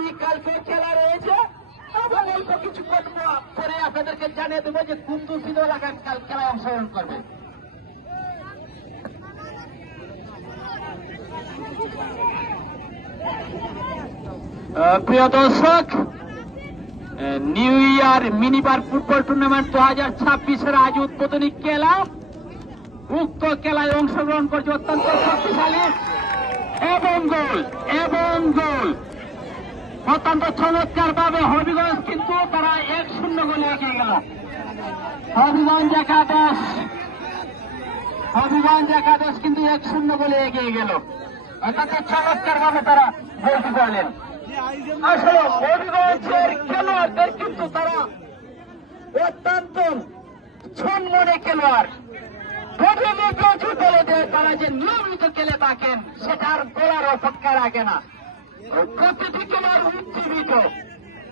আগামীকালকে খেলা রয়েছে এবং অল্প কিছুক্ষণ পরে আপনাদেরকে জানিয়ে দেবো যে কোন দুটি দল আগামীকাল খেলায় অংশগ্রহণ করবে। প্রিয় দর্শক, নিউ ইয়ার মিনিবার ফুটবল টুর্নামেন্ট 2026-এর আজ উদ্বোধনী খেলা। উক্ত খেলায় অংশগ্রহণ করছে অত্যন্ত শক্তিশালী এবং গোল অত্যন্ত চমৎকার ভাবে হবিগঞ্জ, কিন্তু তারা 1-0 গোলে এগিয়ে গেল। হবিগঞ্জ একাদশ কিন্তু 1-0 গোলে এগিয়ে গেল। অত্যন্ত চমৎকার ভাবে তারা গোলটি করলেন। আসলে হবিগঞ্জের খেলোয়াড়দের কিন্তু তারা অত্যন্ত ছনমনে খেলোয়াড়। তারা যে নিয়মিত খেলে থাকেন সেটার বলার অপেক্ষা রাখে না। প্রতিটি খেলোয়াড় উজ্জীবিত।